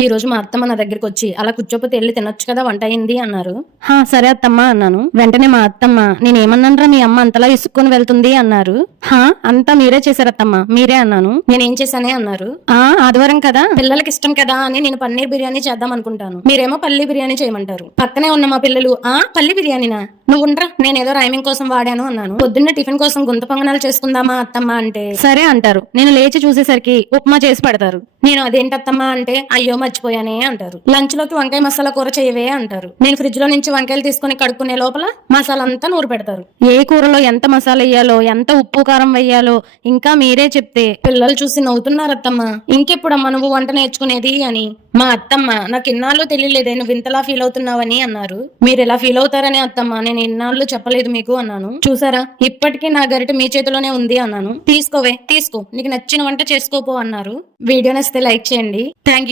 ఈ రోజు మా అత్తమ్మ నా దగ్గరికి వచ్చి అలా కూర్చోపోతే వెళ్ళి తినొచ్చు కదా, వంట అయింది అన్నారు. సరే అత్తమ్మ అన్నాను. వెంటనే మా అత్తమ్మ, నేనేమన్నానరా మీ అమ్మ అంతలా ఇసుక్కుని వెళ్తుంది అన్నారు. అంతా మీరే చేశారత్తమ్మ, మీరే అన్నాను. నేనేం చేశానే అన్నారు. ఆదివారం కదా, పిల్లలకి ఇష్టం కదా అని నేను పన్నీర్ బిర్యానీ చేద్దాం అనుకుంటాను, మీరేమో పల్లి బిర్యానీ చేయమంటారు. పక్కనే ఉన్న మా పిల్లలు పల్లి బిర్యానీనా, నువ్వు ఉండరా నేనేదో రైమింగ్ కోసం వాడాను అన్నాను. పొద్దున్న టిఫిన్ కోసం గుంత పొంగనాలు చేసుకుందామా అత్తమ్మ అంటే సరే అంటారు. నేను లేచి చూసేసరికి ఉప్మా చేసి పెడతారు. నేను అదేంటత్తమ్మ అంటే అయ్యో మర్చిపోయానే అంటారు. లంచ్ లోకి వంకాయ మసాలా కూర చేయవే అంటారు. నేను ఫ్రిడ్జ్ లో నుంచి వంకాయలు తీసుకుని కడుక్కునే లోపల మసాలా అంతా నూరు పెడతారు. ఏ కూరలో ఎంత మసాలా వేయాలో, ఎంత ఉప్పు కారం వేయాలో ఇంకా మీరే చెప్తే పిల్లలు చూసి నవ్వుతున్నారు. అత్తమ్మ ఇంకెప్పుడమ్మా నువ్వు వంట నేర్చుకునేది అని. మా అత్తమ్మ నాకు ఇన్నాళ్ళు తెలియలేదే నువ్వు ఇంతలా ఫీల్ అవుతున్నావని అన్నారు. మీరు ఎలా ఫీల్ అవుతారని అత్తమ్మ నేను ఇన్నాళ్ళు చెప్పలేదు మీకు అన్నాను. చూసారా ఇప్పటికీ నా గరిట మీ చేతిలోనే ఉంది అన్నాను. తీసుకోవే తీసుకో, నీకు నచ్చిన వంట చేసుకోపో అన్నారు. వీడియో నచ్చితే లైక్ చేయండి. Thank you.